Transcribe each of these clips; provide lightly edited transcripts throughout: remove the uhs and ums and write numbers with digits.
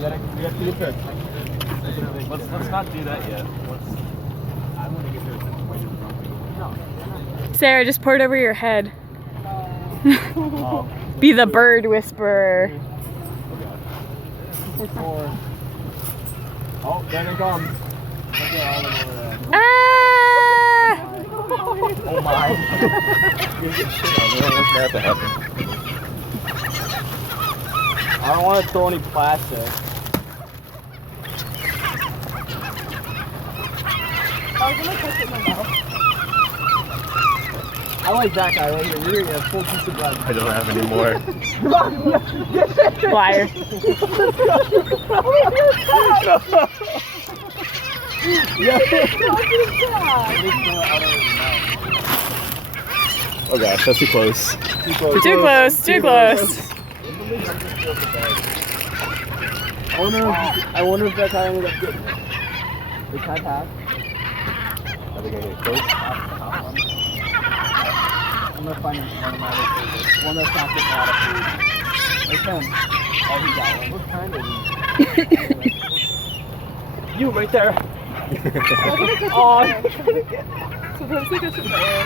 We have to get there. Let's not do that yet. I want to get there while you're grumpy. Sarah, just pour it over your head. Oh. Be the bird whisperer. Oh, there they come. Look at all of them over there. Ah! Oh my. You're getting shit on there. What's about to happen? I don't want to throw any plastic. I was gonna touch it in my mouth. I like that guy right here. You're gonna get a full piece of bread. I don't have any more. Come on, Liar. Oh gosh, that's too close. Too close, too close. I wonder if that's how I ended up getting it. It's half. Are they gonna get close? I'm gonna find one of my other favorites. One that's not getting a lot of food. It's him. Oh, he got one. What kind is he? You right there. Oh, Sometimes I get some air.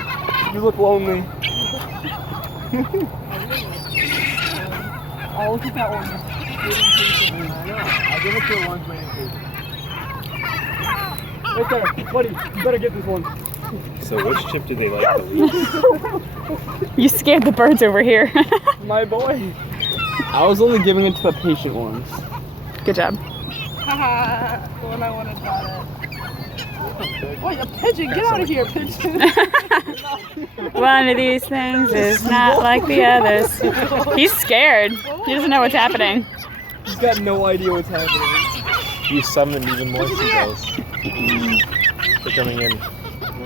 you look lonely. Oh, look at that one. I know. I'll give it to a one's waiting food. Right there, buddy. You better get this one. So which chip do they like the least? You scared the birds over here. My boy. I was only giving it to the patient ones. Good job. Haha, the one I wanted got it. Wait, a pigeon! Get out of here, pigeon! One of these things is not like the others. He's scared. He doesn't know what's happening. He's got no idea what's happening. You summoned even more seagulls. They're coming in.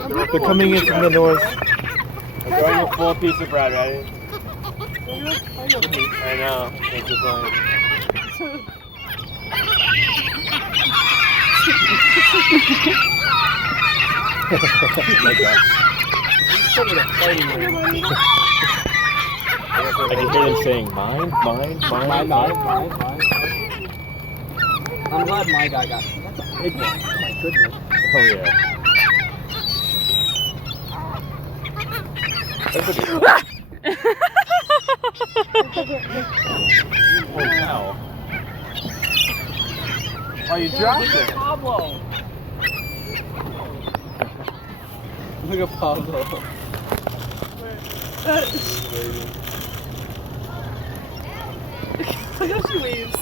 They're coming in from the north. I'm throwing a full piece of bread, ready? I know. It's just like... Oh my gosh. I can hear them saying, mine. Mine. I'm glad my guy got it. That's a big one. Oh my goodness. Oh yeah. That's a good one. Oh wow. Oh, you dropped it. Pablo! Look at Pablo. Look how she leaves.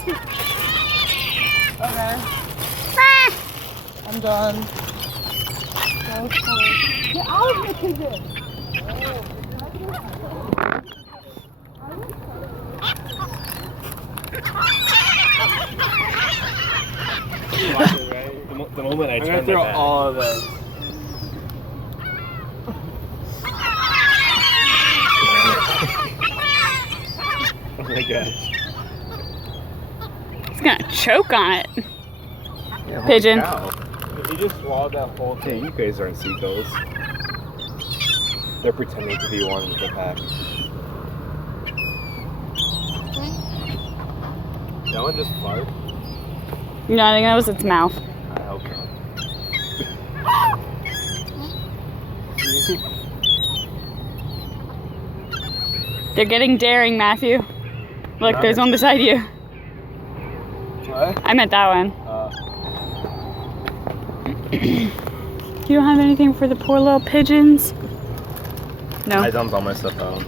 Okay. I'm done. That was funny. Get out of here, pigeon! The moment I I'm gonna turned throw my back. all of it. Oh my gosh. He's gonna choke on it. Yeah, holy Pigeon. cow. If you just swallowed that whole Hey, thing. you guys aren't seagulls. They're pretending to be one with the pack. That one just fart. No, I think that was its mouth. I hope not. They're getting daring, Matthew. Look, there's one beside you. What? I meant that one. You don't have anything for the poor little pigeons? No. I dumped all my stuff out.